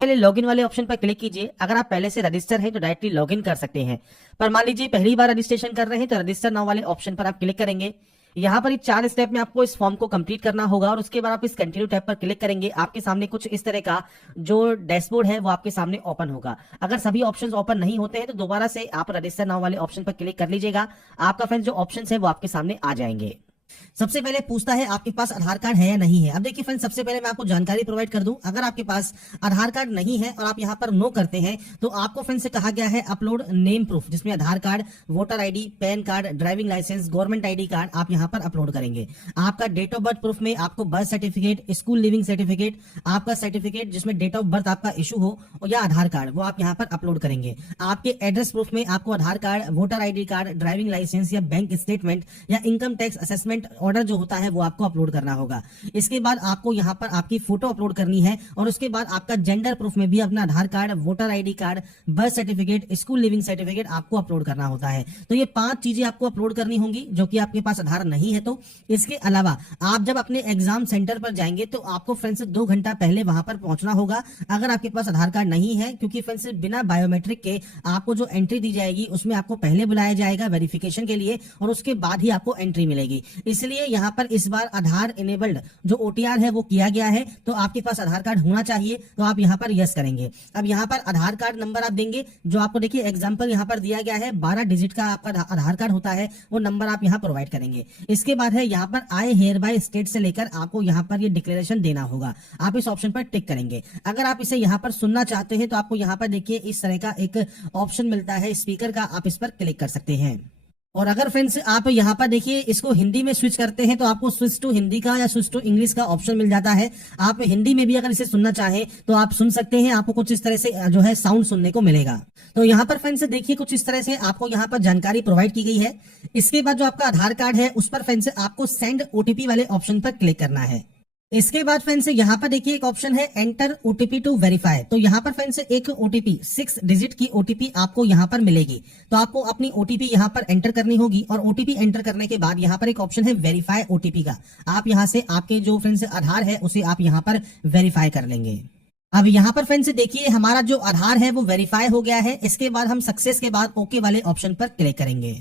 पहले लॉगिन वाले ऑप्शन पर क्लिक कीजिए। अगर आप पहले से रजिस्टर हैं तो डायरेक्टली लॉगिन कर सकते हैं, पर मान लीजिए पहली बार रजिस्ट्रेशन कर रहे हैं तो रजिस्टर नाउ वाले ऑप्शन पर आप क्लिक करेंगे। यहाँ पर 4 स्टेप में आपको इस फॉर्म को कंप्लीट करना होगा और उसके बाद आप इस कंटिन्यू टैब पर क्लिक करेंगे। आपके सामने कुछ इस तरह का जो डैशबोर्ड है वो आपके सामने ओपन होगा। अगर सभी ऑप्शंस ओपन नहीं होते हैं तो दोबारा से आप रजिस्टर नाउ वाले ऑप्शन पर क्लिक कर लीजिएगा। आपका फ्रेंड्स जो ऑप्शंस है वो आपके सामने आ जाएंगे। सबसे पहले पूछता है आपके पास आधार कार्ड है या नहीं है। अब देखिए फ्रेंड्स, सबसे पहले मैं आपको जानकारी प्रोवाइड कर दूं। अगर आपके पास आधार कार्ड नहीं है और आप यहां पर नो करते हैं तो आपको फ्रेंड्स से कहा गया है अपलोड नेम प्रूफ, जिसमें Aadhaar card, voter ID, PAN card, driving licence, government ID card आप यहां पर अपलोड करेंगे। आपका डेट ऑफ बर्थ प्रूफ में आपको birth certificate, school leaving certificate, आपका सर्टिफिकेट जिसमें डेट ऑफ बर्थ आपका इशू हो या आधार कार्ड, वो आप यहां पर अपलोड करेंगे। आपके एड्रेस प्रूफ में आपको Aadhaar card, voter ID card, driving licence या बैंक स्टेटमेंट या इनकम टैक्स असेसमेंट ऑर्डर जो होता है वो आपको अपलोड करना होगा। इसके बाद आपको यहां पर आपकी फोटो अपलोड करनी है और उसके बाद आपका जेंडर प्रूफ में भी अपना Aadhaar card, voter ID card, birth certificate, school leaving certificate आपको अपलोड करना होता है। तो ये 5 चीजें आपको अपलोड करनी होंगी जो कि आपके पास आधार नहीं है। तो इसके अलावा आप जब अपने एग्जाम सेंटर पर जाएंगे तो आपको फ्रेंड्स 2 घंटा पहले वहां पर पहुंचना होगा अगर आपके पास आधार कार्ड नहीं है, क्योंकि फ्रेंड्स बिना बायोमेट्रिक के आपको जो एंट्री दी जाएगी उसमें आपको पहले बुलाया जाएगा वेरिफिकेशन के लिए और उसके बाद ही आपको एंट्री मिलेगी। इसलिए यहाँ पर इस बार आधार इनेबल्ड जो ओटीआर है वो किया गया है, तो आपके पास आधार कार्ड होना चाहिए। तो आप यहाँ पर यस करेंगे। अब यहाँ पर आधार कार्ड नंबर आप देंगे, जो आपको देखिए एग्जांपल यहाँ पर दिया गया है 12 डिजिट का आपका आधार कार्ड होता है, वो नंबर आप यहाँ प्रोवाइड करेंगे। इसके बाद है यहाँ पर आई हेयर बाय स्टेट से लेकर आपको यहाँ पर ये डिक्लेरेशन देना होगा। आप इस ऑप्शन पर टिक करेंगे। अगर आप इसे यहाँ पर सुनना चाहते हैं तो आपको यहाँ पर देखिए इस तरह का एक ऑप्शन मिलता है स्पीकर का, आप इस पर क्लिक कर सकते हैं। और अगर फ्रेंड्स आप यहाँ पर देखिए इसको हिंदी में स्विच करते हैं तो आपको स्विच टू हिंदी का या स्विच टू इंग्लिश का ऑप्शन मिल जाता है। आप हिंदी में भी अगर इसे सुनना चाहें तो आप सुन सकते हैं। आपको कुछ इस तरह से जो है साउंड सुनने को मिलेगा। तो यहाँ पर फ्रेंड्स देखिए कुछ इस तरह से आपको यहाँ पर जानकारी प्रोवाइड की गई है। इसके बाद जो आपका आधार कार्ड है उस पर फ्रेंड्स आपको सेंड ओटीपी वाले ऑप्शन पर क्लिक करना है। इसके बाद फ्रेंड्स यहाँ पर देखिए एक ऑप्शन है एंटर ओटीपी टू वेरीफाई। तो यहाँ पर फ्रेंड्स एक ओटीपी 6 डिजिट की ओटीपी आपको यहाँ पर मिलेगी। तो आपको अपनी ओटीपी यहाँ पर एंटर करनी होगी और ओटीपी एंटर करने के बाद यहाँ पर एक ऑप्शन है वेरीफाई ओटीपी का। आप यहाँ से आपके जो फ्रेंड्स आधार है उसे आप यहाँ पर वेरीफाई कर लेंगे। अब यहाँ पर फ्रेंड्स देखिए हमारा जो आधार है वो वेरीफाई हो गया है। इसके बाद हम सक्सेस के बाद ओके वाले ऑप्शन पर क्लिक करेंगे।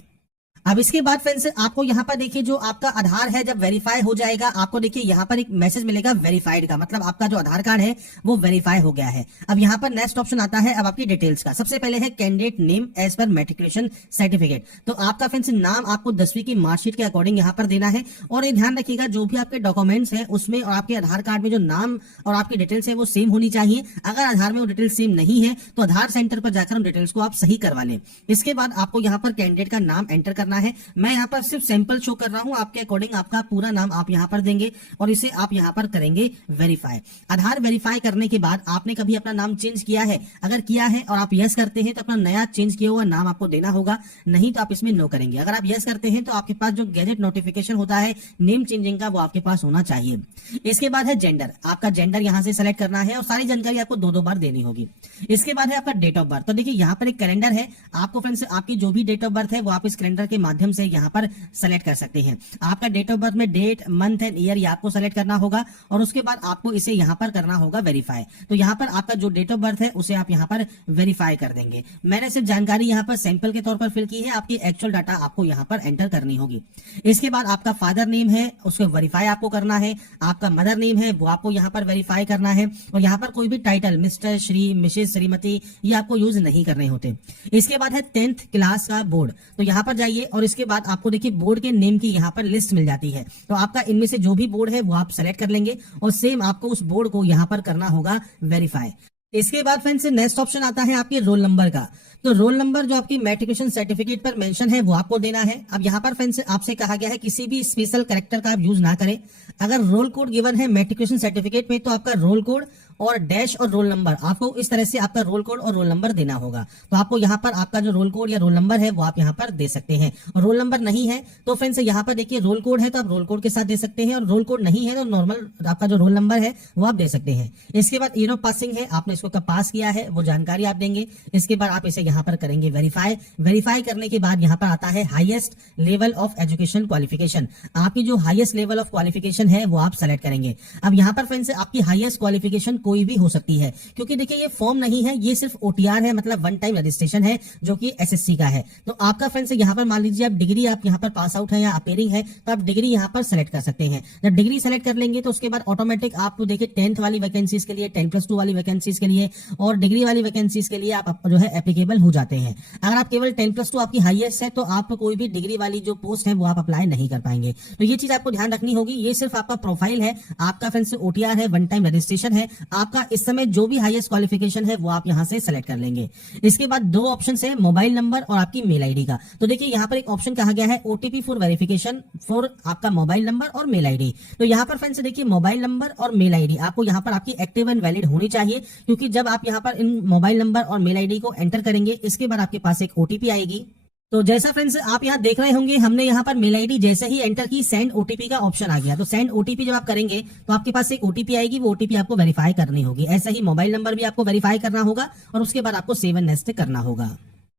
अब इसके बाद फ्रेंड्स आपको यहाँ पर देखिए जो आपका आधार है जब वेरीफाई हो जाएगा, आपको देखिए यहाँ पर एक मैसेज मिलेगा वेरीफाइड का, मतलब आपका जो आधार कार्ड है वो वेरीफाई हो गया है। अब यहाँ पर नेक्स्ट ऑप्शन आता है अब आपकी डिटेल्स का। सबसे पहले है candidate name as per matriculation certificate. तो आपका फ्रेंड्स नाम आपको 10वीं की मार्कशीट के अकॉर्डिंग यहाँ पर देना है। और ये ध्यान रखिएगा जो भी आपके डॉक्यूमेंट्स है उसमें और आपके आधार कार्ड में जो नाम और आपकी डिटेल्स है वो सेम होनी चाहिए। अगर आधार में वो डिटेल्स सेम नहीं है तो आधार सेंटर पर जाकर उन डिटेल्स को आप सही करवा लें। इसके बाद आपको यहाँ पर कैंडिडेट का नाम एंटर करना है। मैं यहाँ पर सिर्फ सैंपल शो कर रहा हूँ, आपके अकॉर्डिंग आपका पूरा नाम आप यहाँ पर देंगे और इसे आप यहाँ पर करेंगे वेरीफाई। आधार वेरीफाई करने के बाद आपने कभी अपना नाम चेंज किया है? अगर किया है और आप यस करते हैं तो अपना नया चेंज किया हुआ नाम आपको देना होगा, नहीं तो आप इसमें नो करेंगे। अगर आप यस करते हैं तो आपके पास जो गैजेट नोटिफिकेशन होता है नेम चेंजिंग का वो आपके पास होना चाहिए। इसके बाद है जेंडर। आपका जेंडर यहाँ से सेलेक्ट करना है और सारी जानकारी आपको 2-2 बार देनी होगी। इसके बाद है आपका डेट ऑफ बर्थ। तो देखिए यहाँ पर एक कैलेंडर है, आपको फ्रेंड्स आपकी जो भी डेट ऑफ बर्थ है वो आप इस कैलेंडर के माध्यम से यहाँ पर सेलेक्ट कर सकते हैं। आपका डेट ऑफ बर्थ में डेट, मंथ एंड ईयर ये आपको सेलेक्ट करना होगा और उसके बाद आपको इसे यहाँ पर करना होगा वेरीफाई। तो यहाँ पर आपका जो डेट ऑफ बर्थ है उसे आप यहाँ पर वेरीफाई कर देंगे। मैंने सिर्फ जानकारी यहाँ पर सैंपल के तौर पर फिल की है, आपकी एक्चुअल डाटा आपको यहाँ पर एंटर करनी होगी। इसके बाद आपका फादर नेम है उसको वेरीफाई आपको करना है। आपका मदर नेम है वो आपको यहाँ पर वेरीफाई करना है और यहाँ पर कोई भी title mister, Shri, Mrs, Shrimati ये आपको यूज नहीं करने होते। इसके बाद है 10th क्लास का बोर्ड। तो यहाँ पर जाइए और इसके बाद आपको देखिए बोर्ड के नेम की यहाँ पर लिस्ट मिल जाती है। तो आपका इनमें से जो भी बोर्ड है वो आप सेलेक्ट कर लेंगे और सेम आपको उस बोर्ड को यहाँ पर करना होगा वेरीफाई। इसके बाद फ्रेंड्स नेक्स्ट ऑप्शन आता है आपके रोल नंबर का। तो रोल नंबर जो आपकी मैट्रिकुलेशन सर्टिफिकेट पर मेंशन है वो आपको देना है। अब यहाँ पर फ्रेंड्स आपसे कहा गया है किसी भी स्पेशल कैरेक्टर का आप यूज ना करें। अगर रोल कोड गिवन है मैट्रिकुलेशन सर्टिफिकेट में तो आपका रोल कोड और डैश और रोल नंबर आपको इस तरह से आपका रोल कोड और रोल नंबर देना होगा। तो आपको यहाँ पर आपका जो रोल कोड या रोल नंबर है वो आप यहाँ पर दे सकते हैं। और रोल नंबर नहीं है तो फ्रेंड्स यहाँ पर देखिए रोल कोड है तो आप रोल कोड के साथ दे सकते हैं और रोल कोड नहीं है तो नॉर्मल आपका जो रोल नंबर है वो आप दे सकते हैं। इसके बाद ईयर ऑफ पासिंग है, आपने इसको कब पास किया है वो जानकारी आप देंगे। इसके बाद आप इसे यहाँ पर करेंगे वेरीफाई। वेरीफाई करने के बाद यहाँ पर आता है highest level of education qualification. आपकी जो हाईएस्ट लेवल ऑफ क्वालिफिकेशन है वो आप सेलेक्ट करेंगे। अब यहाँ पर फ्रेंड्स आपकी हाईएस्ट क्वालिफिकेशन कोई भी हो सकती है, क्योंकि देखिए ये फॉर्म नहीं है, ये सिर्फ ओटीआर है, मतलब वन टाइम रजिस्ट्रेशन है जो कि एसएससी का है। तो आपका फ्रेंड्स यहाँ पर मान लीजिए आप डिग्री आप यहाँ पर पास आउट है या अपेयरिंग है, तो आप डिग्री यहाँ पर सेलेक्ट कर सकते हैं। जब डिग्री सेलेक्ट कर लेंगे तो उसके बाद ऑटोमेटिक आप देखिए 10th वाली वैकेंसीज के लिए, 10+2 वाली वैकेंसीज के लिए और डिग्री वाली वैकेंसीज के लिए आप जो है एप्लीकेबल हो जाते हैं। अगर आप केवल 10+2 आपकी हाईएस्ट है तो आप कोई भी डिग्री वाली जो पोस्ट है वो आप अप्लाई नहीं कर पाएंगे। तो ये चीज आपको ध्यान रखनी होगी। ये सिर्फ आपका प्रोफाइल है, आपका फ्रेंड्स ओटीआर है, वन टाइम रजिस्ट्रेशन है, आपका इस समय जो भी हाईएस्ट क्वालिफिकेशन है वो आप यहां से सेलेक्ट कर लेंगे। इसके बाद दो ऑप्शन है, मोबाइल नंबर और आपकी मेल आईडी का। तो देखिए यहाँ पर एक ऑप्शन कहा गया है ओटीपी फॉर वेरिफिकेशन फॉर आपका मोबाइल नंबर और मेल आईडी। तो यहाँ पर फ्रेंड्स देखिए मोबाइल नंबर और मेल आईडी आपको यहाँ पर आपकी एक्टिव एंड वैलिड होनी चाहिए, क्योंकि जब आप यहाँ पर इन मोबाइल नंबर और मेल आईडी को एंटर करेंगे इसके बाद आपके पास एक ओटीपी आएगी। तो जैसा फ्रेंड्स आप यहाँ देख रहे होंगे, हमने यहाँ पर मेल आईडी जैसे ही एंटर की सेंड ओटीपी का ऑप्शन आ गया। तो सेंड ओटीपी जब आप करेंगे तो आपके पास एक ओटीपी आएगी, वो ओटीपी आपको वेरीफाई करनी होगी। ऐसा ही मोबाइल नंबर भी आपको वेरीफाई करना होगा और उसके बाद आपको सेव एंड नेक्स्ट करना होगा।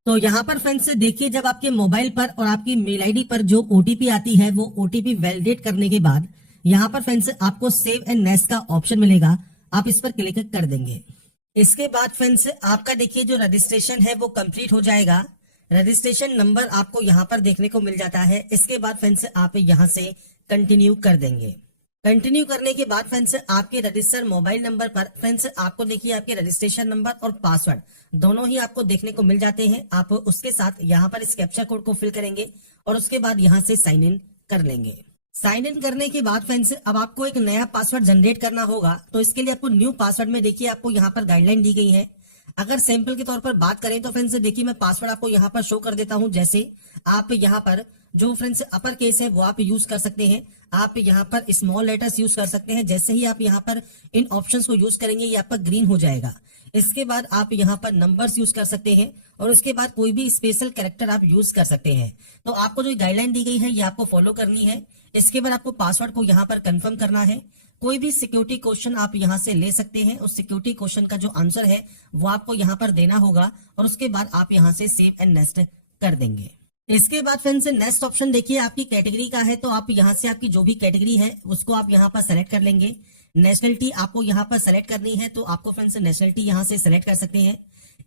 तो यहाँ पर फ्रेंड्स देखिए जब आपके मोबाइल पर और आपकी मेल आईडी पर जो ओटीपी आती है वो ओटीपी वैलिडेट करने के बाद यहाँ पर फ्रेंड्स आपको सेव एंड नेक्स्ट का ऑप्शन मिलेगा, आप इस पर क्लिक कर देंगे। इसके बाद फ्रेंड्स आपका देखिए जो रजिस्ट्रेशन है वो कंप्लीट हो जाएगा। रजिस्ट्रेशन नंबर आपको यहाँ पर देखने को मिल जाता है। इसके बाद फ्रेंड्स आप यहाँ से कंटिन्यू कर देंगे। कंटिन्यू करने के बाद फ्रेंड्स आपके रजिस्टर मोबाइल नंबर पर फ्रेंड्स आपको देखिए आपके रजिस्ट्रेशन नंबर और पासवर्ड दोनों ही आपको देखने को मिल जाते हैं। आप उसके साथ यहाँ पर इस कैप्चा कोड को फिल करेंगे और उसके बाद यहाँ से साइन इन कर लेंगे। साइन इन करने के बाद फ्रेंड्स अब आपको एक नया पासवर्ड जनरेट करना होगा। तो इसके लिए आपको न्यू पासवर्ड में देखिए आपको यहाँ पर गाइडलाइन दी गई है। अगर सैंपल के तौर पर बात करें तो फ्रेंड्स देखिए मैं पासवर्ड आपको यहाँ पर शो कर देता हूं। जैसे आप यहाँ पर जो फ्रेंड्स अपर केस है वो आप यूज कर सकते हैं, आप यहाँ पर स्मॉल लेटर्स यूज कर सकते हैं। जैसे ही आप यहाँ पर इन ऑप्शंस को यूज करेंगे ये आपका ग्रीन हो जाएगा। इसके बाद आप यहाँ पर नंबर्स यूज कर सकते हैं और उसके बाद कोई भी स्पेशल कैरेक्टर आप यूज कर सकते हैं। तो आपको जो गाइडलाइन दी गई है ये आपको फॉलो करनी है। इसके बाद आपको पासवर्ड को यहाँ पर कंफर्म करना है। कोई भी सिक्योरिटी क्वेश्चन आप यहां से ले सकते हैं, उस सिक्योरिटी क्वेश्चन का जो आंसर है वो आपको यहां पर देना होगा और उसके बाद आप यहां से सेव एंड नेक्स्ट कर देंगे। इसके बाद फ्रेंड्स नेक्स्ट ऑप्शन देखिए आपकी कैटेगरी का है। तो आप यहां से आपकी जो भी कैटेगरी है उसको आप यहां पर सेलेक्ट कर लेंगे। नेशनलिटी आपको यहां पर सेलेक्ट करनी है, तो आपको फ्रेंड्स नेशनलिटी यहां से सेलेक्ट कर सकते हैं।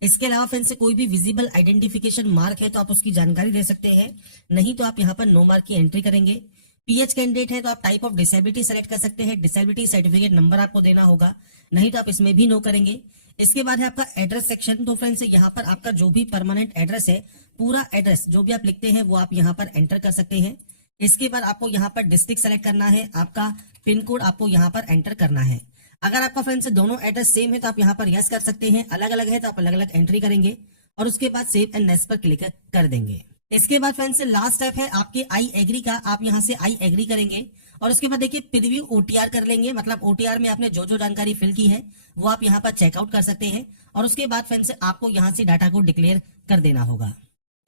इसके अलावा फ्रेंड्स कोई भी विजिबल आइडेंटिफिकेशन मार्क है तो आप उसकी जानकारी दे सकते हैं, नहीं तो आप यहाँ पर नो मार्क की एंट्री करेंगे। पीएच कैंडिडेट है तो आप टाइप ऑफ डिसेबिलिटी सेलेक्ट कर सकते हैं, डिसेबिलिटी सर्टिफिकेट नंबर आपको देना होगा, नहीं तो आप इसमें भी नो करेंगे। इसके बाद है आपका एड्रेस सेक्शन। तो फ्रेंड्स यहाँ पर आपका जो भी परमानेंट एड्रेस है, पूरा एड्रेस जो भी आप लिखते हैं वो आप यहाँ पर एंटर कर सकते हैं। इसके बाद आपको यहाँ पर डिस्ट्रिक्ट सेलेक्ट करना है, आपका पिन कोड आपको यहाँ पर एंटर करना है। अगर आपका फ्रेंड्स दोनों एड्रेस सेम है तो आप यहाँ पर यस कर सकते हैं, अलग अलग है तो आप अलग अलग एंट्री करेंगे और उसके बाद सेव एंड नेक्स्ट पर क्लिक कर देंगे। इसके बाद फ्रेंड्स लास्ट स्टेप है आपके आई एग्री का, आप यहां से आई एग्री करेंगे और उसके बाद देखिए प्रीव्यू ओटीआर कर लेंगे। मतलब ओटीआर में आपने जो जो जानकारी फिल की है वो आप यहां पर चेकआउट कर सकते हैं और उसके बाद फ्रेंड्स आपको यहां से डाटा को डिक्लेयर कर देना होगा।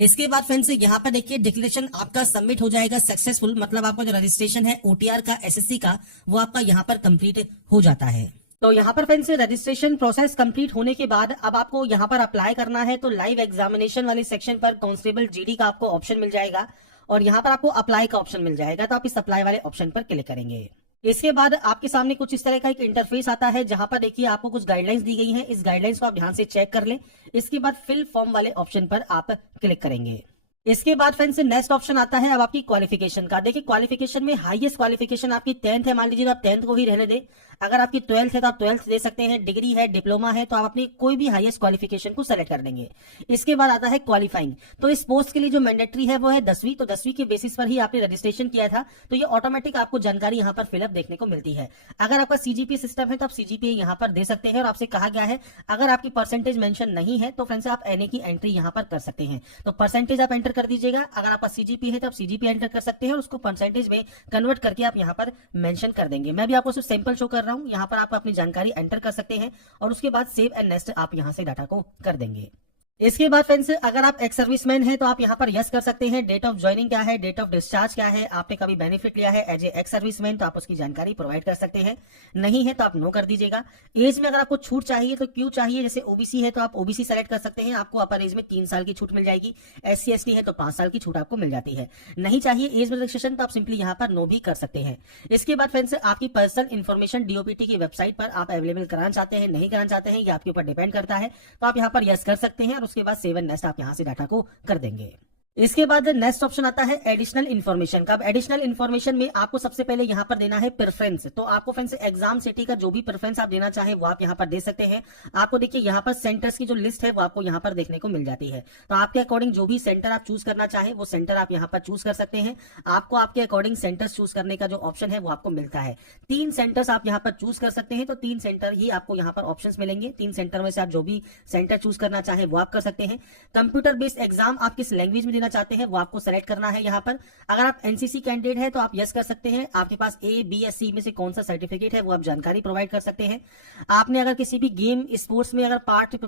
इसके बाद फ्रेंड्स यहाँ पर देखिए डिक्लेरेशन आपका सबमिट हो जाएगा सक्सेसफुल। मतलब आपका जो रजिस्ट्रेशन है ओटीआर का, एसएससी का, वो आपका यहाँ पर कंप्लीट हो जाता है। तो यहाँ पर फ्रेंड्स रजिस्ट्रेशन प्रोसेस कंप्लीट होने के बाद अब आपको यहाँ पर अप्लाई करना है। तो लाइव एग्जामिनेशन वाले सेक्शन पर कांस्टेबल जीडी का आपको ऑप्शन मिल जाएगा और यहाँ पर आपको अप्लाई का ऑप्शन मिल जाएगा। तो आप इस अप्लाई वाले ऑप्शन पर क्लिक करेंगे। इसके बाद आपके सामने कुछ इस तरह का एक इंटरफेस आता है जहां पर देखिए आपको कुछ गाइडलाइंस दी गई हैं। इस गाइडलाइंस को आप ध्यान से चेक कर लें। इसके बाद फिल फॉर्म वाले ऑप्शन पर आप क्लिक करेंगे। इसके बाद फ्रेंड्स नेक्स्ट ऑप्शन आता है अब आपकी क्वालिफिकेशन का। देखिए क्वालिफिकेशन में हाईएस्ट क्वालिफिकेशन आपकी 10th है, मान लीजिए आप 10th को ही रहने दें। अगर आपकी 12th है तो आप 12th दे सकते हैं, डिग्री है, डिप्लोमा है तो आप अपनी कोई भी हाईएस्ट क्वालिफिकेशन को सेलेक्ट कर देंगे। इसके बाद आता है क्वालिफाइंग। तो इस पोस्ट के लिए जो मैंडेटरी है वो है 10वीं। तो 10वीं के बेसिस पर ही आपने रजिस्ट्रेशन किया था तो ये ऑटोमेटिक आपको जानकारी यहाँ पर फिलअप देखने को मिलती है। अगर आपका सीजीपी सिस्टम है तो आप सीजीपी यहाँ पर दे सकते हैं और आपसे कहा गया है अगर आपकी परसेंटेज मेंशन नहीं है तो फ्रेंड्स आप एनए की एंट्री यहाँ पर कर सकते हैं। तो परसेंटेज आप एंटर कर दीजिएगा। अगर आपका सीजीपी है तो आप सीजीपी एंटर कर सकते हैं और उसको परसेंटेज में कन्वर्ट करके आप यहाँ पर मेंशन कर देंगे। मैं भी आपको सिर्फ सैंपल शो कर रहा हूँ। यहाँ पर आप अपनी जानकारी एंटर कर सकते हैं और उसके बाद सेव एंड नेक्स्ट आप यहाँ से डाटा को कर देंगे। इसके बाद फ्रेंड्स, अगर आप एक्स सर्विसमैन हैं तो आप यहाँ पर यस कर सकते हैं। डेट ऑफ ज्वाइनिंग क्या है, डेट ऑफ डिस्चार्ज क्या है, आपने कभी बेनिफिट लिया है एज ए एक्स सर्विसमैन तो आप उसकी जानकारी प्रोवाइड कर सकते हैं। नहीं है तो आप नो कर दीजिएगा। एज में अगर आपको छूट चाहिए तो क्यों चाहिए, जैसे ओबीसी है तो आप ओबीसी सेलेक्ट कर सकते हैं, आपको अपर एज में 3 साल की छूट मिल जाएगी। SC ST है तो 5 साल की छूट आपको मिल जाती है। नहीं चाहिए एज में रजिस्ट्रेशन तो आप सिंपली यहाँ पर नो भी कर सकते हैं। इसके बाद फ्रेंड्स, आपकी पर्सनल इन्फॉर्मेशन DOPT की वेबसाइट पर आप अवेलेबल कराना चाहते हैं, नहीं कराना चाहते हैं, ये आपके ऊपर डिपेंड करता है। तो आप यहाँ पर यस कर सकते हैं और उसके बाद सेव एंड नेक्स्ट आप यहां से डाटा को कर देंगे। इसके बाद नेक्स्ट ऑप्शन आता है एडिशनल इन्फॉर्मेशन का। एडिशनल इन्फॉर्मेशन में आपको सबसे पहले यहां पर देना है प्रेफरेंस। तो आपको फ्रेंड्स एग्जाम सिटी का जो भी प्रेफरेंस आप देना चाहें वो आप यहां पर दे सकते हैं। आपको देखिए यहां पर सेंटर्स की जो लिस्ट है वो आपको यहां पर देखने को मिल जाती है। तो आपके अकॉर्डिंग जो भी सेंटर आप चूज करना चाहें वो सेंटर आप यहां पर चूज कर सकते हैं। आपको आपके अकॉर्डिंग सेंटर्स चूज करने का जो ऑप्शन है वो आपको मिलता है। 3 सेंटर्स आप यहां पर चूज कर सकते हैं। तो 3 सेंटर ही आपको यहां पर ऑप्शन मिलेंगे। 3 सेंटर में से आप जो भी सेंटर चूज करना चाहें वो आप कर सकते हैं। कंप्यूटर बेस्ड एग्जाम आप किस लैंग्वेज में देना चाहते हैं वो आपको सेलेक्ट करना है। यहां पर अगर आप एनसीसी कैंडिडेट है तो आप यस कर सकते हैं। आपके पास A, B या C में से कौन सा सर्टिफिकेट है वो आप जानकारी प्रोवाइड कर सकते हैं। आपने अगर किसी भी गेम स्पोर्ट्स में अगर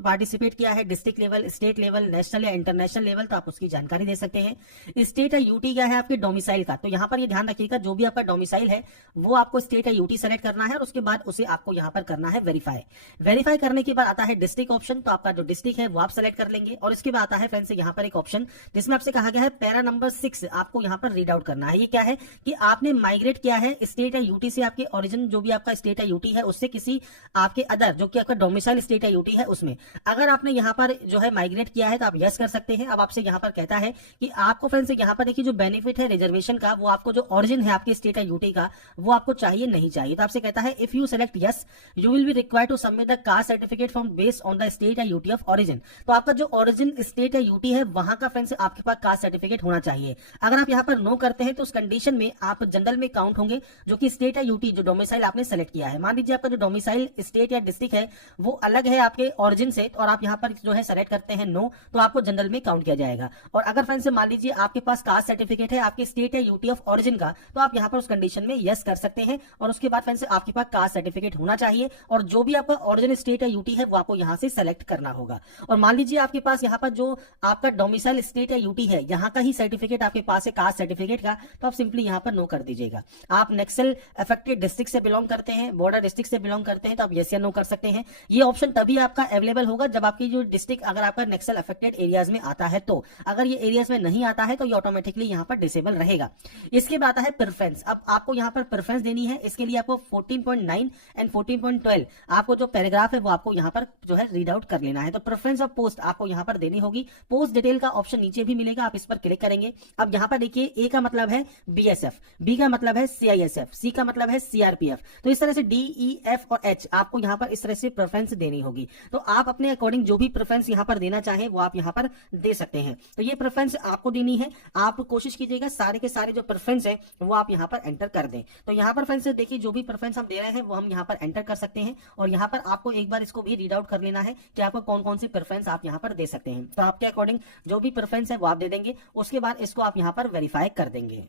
पार्टिसिपेट किया है, district level, state level, national या इंटरनेशनल लेवल, तो आप उसकी जानकारी दे सकते हैं। स्टेट या यूटी क्या है आपके डोमिसाइल का, तो यहां पर ये ध्यान रखिएगा जो भी आपका डोमिसाइल है वो आपको स्टेट या यूटी सेलेक्ट करना है और उसके बाद उसे आपको यहां पर करना है वेरीफाई। वेरीफाई करने के बाद आता है डिस्ट्रिक्ट ऑप्शन। तो आपका जो डिस्ट्रिक्ट है वो आप सेलेक्ट कर लेंगे और इसके बाद आता है फ्रेंड्स यहां पर एक ऑप्शन जिसमें आपसे कहा गया है पैरा नंबर 6 आपको यहां पर रीड आउट करना है। ये क्या है कि आपने माइग्रेट किया है स्टेट या यूटी से, आपके ओरिजिन जो भी आपका स्टेट या यूटी है उससे किसी आपके अदर जो कि आपका डोमिसाइल स्टेट या यूटी है उसमें अगर आपने यहां पर जो है माइग्रेट किया है तो आप यस कर सकते हैं। अब आपसे यहां पर कहता है कि आपको फ्रेंड्स यहां पर देखिए जो बेनिफिट है रिजर्वेशन का वो आपको जो ओरिजिन है आपके स्टेट या यूटी का वो आपको चाहिए नहीं चाहिए। तो आपसे कहता है if you select yes you will be required to submit the caste certificate from based on the state या यूटी ऑफ ओरिजिन। तो आपका जो ओरिजिन स्टेट या यूटी है वहां का फ्रेंड्स आपके पास कास्ट सर्टिफिकेट होना चाहिए। अगर आप यहां पर नो करते हैं तो उस कंडीशन में आप जनरल में काउंट होंगे जो कि स्टेट या यूटी जो डोमिसाइल आपने सेलेक्ट किया है। मान लीजिए आपका जो डोमिसाइल स्टेट या डिस्ट्रिक्ट है वो अलग है आपके ओरिजिन से और आप यहां पर जो है सेलेक्ट करते हैं नो, तो आपको जनरल में काउंट किया जाएगा। और अगर फ्रेंड्स मान लीजिए आपके पास कास्ट सर्टिफिकेट है आपके स्टेट या यूटी ऑफ ओरिजिन का, तो आप यहां पर उस कंडीशन में यस कर सकते हैं और उसके बाद फ्रेंड्स आपके पास कास्ट सर्टिफिकेट होना चाहिए और जो भी आपका ओरिजिन स्टेट या यूटी है वो आपको यहां से सेलेक्ट करना होगा। और मान लीजिए आपके पास यहां पर जो आपका डोमिसाइल स्टेट या यूटी है यहां का ही सर्टिफिकेट आपके पास है कास्ट सर्टिफिकेट का, तो आप सिंपली यहां पर नो कर दीजिएगा। आप नक्सल अफेक्टेड डिस्ट्रिक्ट से बिलोंग करते हैं, बॉर्डर डिस्ट्रिक्ट से बिलोंग करते हैं तो आप यस या नो कर सकते हैं। ये ऑप्शन तभी आपका अवेलेबल होगा जब आपकी जो डिस्ट्रिक्ट अगर आपका नक्सल अफेक्टेड एरियाज में आता है। तो अगर ये एरियाज में नहीं आता है तो ये ऑटोमेटिकली यहां पर डिसेबल रहेगा। इसके बाद आता है प्रेफरेंस। अब आपको यहां पर प्रेफरेंस देनी है। इसके लिए आपको 14.9 एंड 14.12 आपको जो पैराग्राफ है वो आपको यहां पर जो है रीड आउट कर लेना है। तो प्रेफरेंस ऑफ पोस्ट आपको यहां पर देनी होगी। पोस्ट डिटेल का ऑप्शन नीचे भी मिलेगा, आप इस पर क्लिक करेंगे। अब यहां पर देखिए ए का मतलब है BSF, बी का मतलब है CISF, सी का मतलब है CRPF। तो इस तरह से D, E, F और H आपको यहां पर इस तरह से प्रेफरेंस देनी होगी। तो आप अपने अकॉर्डिंग जो भी प्रेफरेंस यहां पर देना चाहें वो आप यहां पर दे सकते हैं। तो ये प्रेफरेंस आपको देनी है। आप कोशिश कीजिएगा सारे के सारे जो प्रेफरेंस है वो आप यहां पर एंटर कर दें। तो यहां पर फ्रेंड्स देखिए जो भी प्रेफरेंस हम दे रहे हैं वो हम यहां पर एंटर कर सकते हैं और यहां पर आपको एक बार इसको भी रीड आउट कर लेना है कि आपको कौन कौन से प्रेफरेंस आप यहां पर दे सकते हैं। तो आपके अकॉर्डिंग जो भी प्रेफरेंस है वो आप दे देंगे, उसके बाद इसको आप यहां पर वेरीफाई कर देंगे।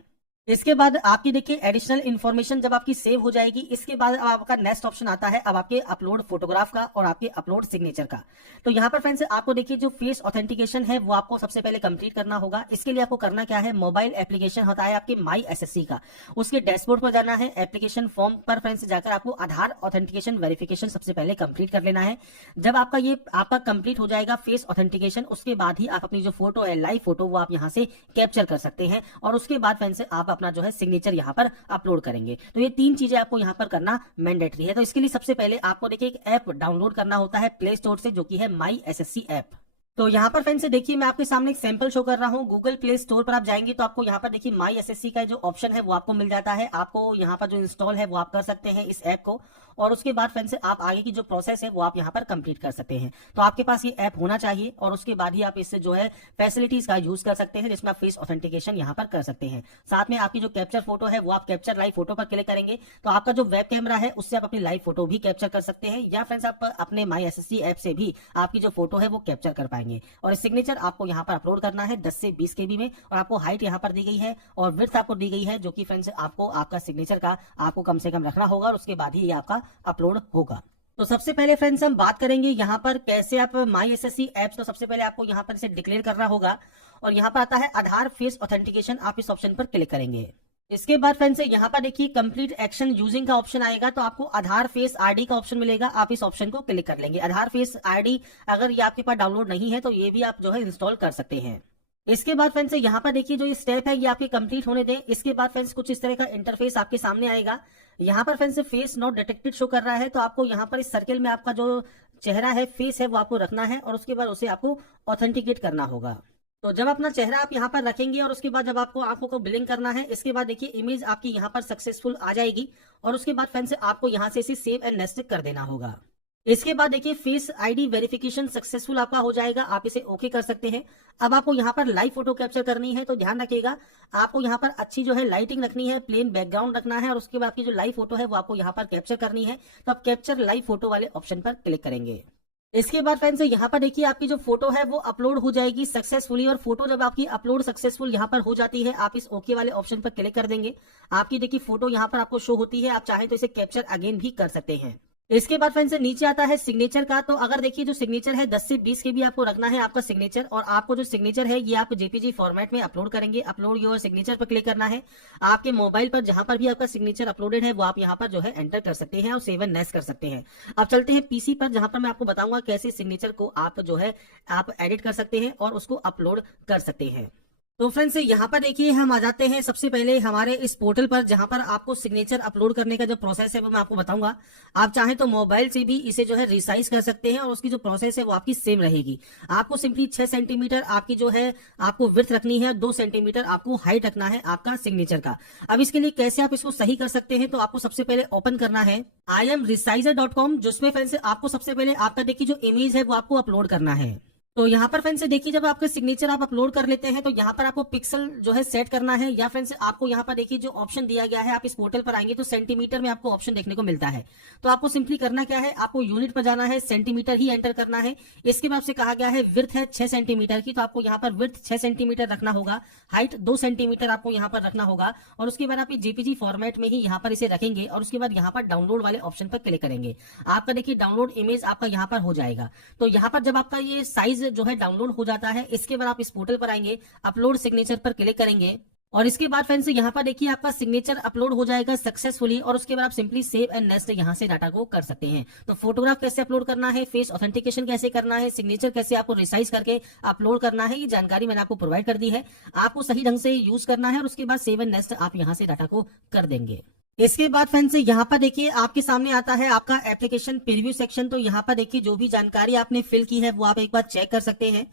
इसके बाद आपकी देखिए एडिशनल इन्फॉर्मेशन जब आपकी सेव हो जाएगी, इसके बाद आपका नेक्स्ट ऑप्शन आता है अब आपके अपलोड फोटोग्राफ का और आपके अपलोड सिग्नेचर का। तो यहां पर फ्रेंड्स आपको देखिए जो फेस ऑथेंटिकेशन है वो आपको सबसे पहले कंप्लीट करना होगा। इसके लिए आपको करना क्या है, मोबाइल एप्लीकेशन होता है आपके माई SSC का, उसके डैशबोर्ड पर जाना है। एप्लीकेशन फॉर्म पर फ्रेंड्स जाकर आपको आधार ऑथेंटिकेशन वेरिफिकेशन सबसे पहले कंप्लीट कर लेना है। जब आपका ये आपका कंप्लीट हो जाएगा फेस ऑथेंटिकेशन, उसके बाद ही आप अपनी जो फोटो है लाइव फोटो वो आप यहां से कैप्चर कर सकते हैं और उसके बाद फ्रेंड्स आप अपना जो है सिग्नेचर यहां पर अपलोड करेंगे। तो ये 3 चीजें आपको यहां पर करना मैंडेटरी है। तो इसके लिए सबसे पहले आपको देखिए एक ऐप डाउनलोड करना होता है प्ले स्टोर से जो कि है माई SSC ऐप। तो यहाँ पर फ्रेंड्स देखिए मैं आपके सामने एक सैंपल शो कर रहा हूँ। गूगल प्ले स्टोर पर आप जाएंगे तो आपको यहाँ पर देखिए माई SSC का जो ऑप्शन है वो आपको मिल जाता है। आपको यहाँ पर जो इंस्टॉल है वो आप कर सकते हैं इस ऐप को और उसके बाद फ्रेंड्स आप आगे की जो प्रोसेस है वो आप यहाँ पर कंप्लीट कर सकते हैं। तो आपके पास ये ऐप होना चाहिए और उसके बाद ही आप इससे जो है फैसिलिटीज का यूज कर सकते हैं जिसमें आप फेस ऑथेंटिकेशन यहाँ पर कर सकते हैं। साथ में आपकी जो कैप्चर फोटो है वो आप कैप्चर लाइव फोटो पर क्लिक करेंगे तो आपका जो वेब कैमरा है उससे आप अपनी लाइव फोटो भी कैप्चर कर सकते हैं या फ्रेंड्स आप अपने माई SSC ऐप से भी आपकी जो फोटो है वो कैप्चर कर पाएंगे। और सिग्नेचर आपको यहाँ पर अपलोड करना है 10 से 20 KB में और आपको हाइट यहाँ पर दी गई है और विड्थ आपको दी गई है जो कि फ्रेंड्स आपको आपका सिग्नेचर का आपको कम से कम रखना होगा और उसके बाद ही ये आपका अपलोड होगा। तो सबसे पहले फ्रेंड्स हम बात करेंगे यहाँ पर कैसे आप माई एसएससी एप्स, तो सबसे पहले आपको यहाँ पर इसे डिक्लेयर करना होगा और यहाँ पर आता है आधार फेस ऑथेंटिकेशन, आप इस ऑप्शन पर क्लिक करेंगे। इसके बाद फ्रेंड्स यहाँ पर देखिए कंप्लीट एक्शन यूजिंग का ऑप्शन आएगा, तो आपको आधार फेस आईडी का ऑप्शन मिलेगा, आप इस ऑप्शन को क्लिक कर लेंगे। आधार फेस आईडी अगर ये आपके पास डाउनलोड नहीं है तो ये भी आप जो है इंस्टॉल कर सकते हैं। इसके बाद फ्रेंड्स यहाँ पर देखिए जो ये स्टेप है ये आपके कंप्लीट होने दें। इसके बाद फ्रेंड्स कुछ इस तरह का इंटरफेस आपके सामने आएगा। यहाँ पर friends face not detected show कर रहा है, तो आपको यहाँ पर इस सर्किल में आपका जो चेहरा है, फेस है, वो आपको रखना है और उसके बाद उसे आपको ऑथेंटिकेट करना होगा। तो जब अपना चेहरा आप यहाँ पर रखेंगे और उसके बाद जब आपको आंखों को ब्लिंक करना है, इसके बाद देखिए इमेज आपकी यहाँ पर सक्सेसफुल आ जाएगी और उसके बाद फ्रेंड्स आपको यहाँ से इसे सेव एंड नेक्स्ट कर देना होगा। इसके बाद देखिए फेस आईडी वेरिफिकेशन सक्सेसफुल आपका हो जाएगा, आप इसे ओके कर सकते हैं। अब आपको यहाँ पर लाइव फोटो कैप्चर करनी है, तो ध्यान रखिएगा आपको यहाँ पर अच्छी जो है लाइटिंग रखनी है, प्लेन बैकग्राउंड रखना है और उसके बाद आपकी जो लाइव फोटो है वो आपको यहाँ पर कैप्चर करनी है। तो आप कैप्चर लाइव फोटो वाले ऑप्शन पर क्लिक करेंगे। इसके बाद फ्रेंड्स यहाँ पर देखिए आपकी जो फोटो है वो अपलोड हो जाएगी सक्सेसफुली, और फोटो जब आपकी अपलोड सक्सेसफुल यहाँ पर हो जाती है आप इस ओके वाले ऑप्शन पर क्लिक कर देंगे। आपकी देखिए फोटो यहाँ पर आपको शो होती है, आप चाहें तो इसे कैप्चर अगेन भी कर सकते हैं। इसके बाद फ्रेंड्स नीचे आता है सिग्नेचर का, तो अगर देखिए जो सिग्नेचर है 10 से 20 KB आपको रखना है आपका सिग्नेचर, और आपको जो सिग्नेचर है ये आप जेपीजी फॉर्मेट में अपलोड करेंगे। अपलोड योर सिग्नेचर पर क्लिक करना है। आपके मोबाइल पर जहां पर भी आपका सिग्नेचर अपलोडेड है वो आप यहां पर जो है एंटर कर सकते हैं और सेव एंड नेक्स्ट कर सकते हैं। अब चलते हैं पीसी पर, जहां पर मैं आपको बताऊंगा कैसे सिग्नेचर को आप जो है आप एडिट कर सकते हैं और उसको अपलोड कर सकते हैं। तो फ्रेंड्स यहाँ पर देखिए हम आ जाते हैं सबसे पहले हमारे इस पोर्टल पर, जहां पर आपको सिग्नेचर अपलोड करने का जो प्रोसेस है वो मैं आपको बताऊंगा। आप चाहें तो मोबाइल से भी इसे जो है रिसाइज कर सकते हैं और उसकी जो प्रोसेस है वो आपकी सेम रहेगी। आपको सिंपली 6 सेंटीमीटर आपकी जो है आपको विड्थ रखनी है, 2 सेंटीमीटर आपको हाइट रखना है आपका सिग्नेचर का। अब इसके लिए कैसे आप इसको सही कर सकते हैं, तो आपको सबसे पहले ओपन करना है imresizer.com, जिसमें फ्रेंड्स आपको सबसे पहले आपका देखिए जो इमेज है वो आपको अपलोड करना है। तो यहाँ पर फ्रेंड्स देखिए जब आपके सिग्नेचर आप अपलोड कर लेते हैं तो यहाँ पर आपको पिक्सल जो है सेट करना है, या फ्रेंड्स आपको यहाँ पर देखिए जो ऑप्शन दिया गया है, आप इस पोर्टल पर आएंगे तो सेंटीमीटर में आपको ऑप्शन देखने को मिलता है। तो आपको सिंपली करना क्या है, आपको यूनिट पर जाना है, सेंटीमीटर ही एंटर करना है। इसके बाद से कहा गया है विड्थ है 6 सेंटीमीटर की, तो आपको यहाँ पर विड्थ 6 सेंटीमीटर रखना होगा, हाइट 2 सेंटीमीटर आपको यहाँ पर रखना होगा और उसके बाद आप जेपीजी फॉर्मेट में ही यहाँ पर इसे रखेंगे और उसके बाद यहाँ पर डाउनलोड वाले ऑप्शन पर क्लिक करेंगे। आपका देखिए डाउनलोड इमेज आपका यहाँ पर हो जाएगा। तो यहाँ पर जब आपका ये साइज जो है डाउनलोड हो जाता है, इसके बाद आप इस पोर्टल पर आएंगे, अपलोड सिग्नेचर पर क्लिक करेंगे और इसके बाद फ्रेंड्स यहाँ पर देखिए आपका सिग्नेचर अपलोड हो जाएगा सक्सेसफुली और उसके बाद आप सिंपली सेव एंड नेक्स्ट यहाँ से डाटा को कर सकते हैं। तो फोटोग्राफ कैसे अपलोड करना है, फेस ऑथेंटिकेशन कैसे करना है, सिग्नेचर कैसे आपको रिसाइज करके अपलोड करना है, ये जानकारी मैंने आपको प्रोवाइड कर दी है। आपको सही ढंग से यूज करना है और उसके बाद सेव एंड नेक्स्ट आप यहाँ से डाटा को कर देंगे। इसके बाद फ्रेंड्स यहाँ पर देखिए आपके सामने आता है आपका एप्लीकेशन प्रीव्यू सेक्शन। तो यहाँ पर देखिए जो भी जानकारी आपने फिल की है वो आप एक बार चेक कर सकते हैं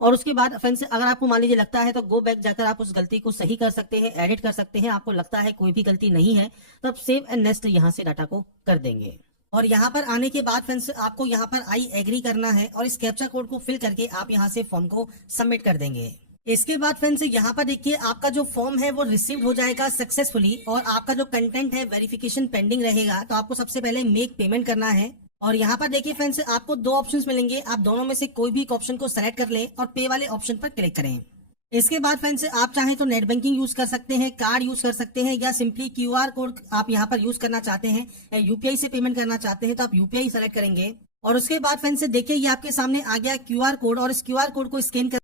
और उसके बाद फ्रेंड्स अगर आपको मान लीजिए लगता है तो गो बैक जाकर आप उस गलती को सही कर सकते हैं, एडिट कर सकते हैं। आपको लगता है कोई भी गलती नहीं है तो आप सेव एंड नेक्स्ट यहाँ से डाटा को कर देंगे। और यहाँ पर आने के बाद फ्रेंड्स आपको यहाँ पर आई एग्री करना है और इस कैप्चा कोड को फिल करके आप यहाँ से फॉर्म को सबमिट कर देंगे। इसके बाद फ्रेंड्स यहाँ पर देखिए आपका जो फॉर्म है वो रिसीव हो जाएगा सक्सेसफुली और आपका जो कंटेंट है वेरिफिकेशन पेंडिंग रहेगा। तो आपको सबसे पहले मेक पेमेंट करना है और यहाँ पर देखिए फ्रेंड्स आपको 2 ऑप्शंस मिलेंगे, आप दोनों में से कोई भी एक ऑप्शन को सेलेक्ट कर लें और पे वाले ऑप्शन पर क्लिक करें। इसके बाद फ्रेंड्स आप चाहें तो नेट बैंकिंग यूज कर सकते हैं, कार्ड यूज कर सकते हैं या सिंपली QR कोड आप यहाँ पर यूज करना चाहते हैं या UPI से पेमेंट करना चाहते हैं तो आप UPI सेलेक्ट करेंगे। और उसके बाद फ्रेंड्स देखिए ये आपके सामने आ गया QR कोड और इस QR कोड को स्कैन कर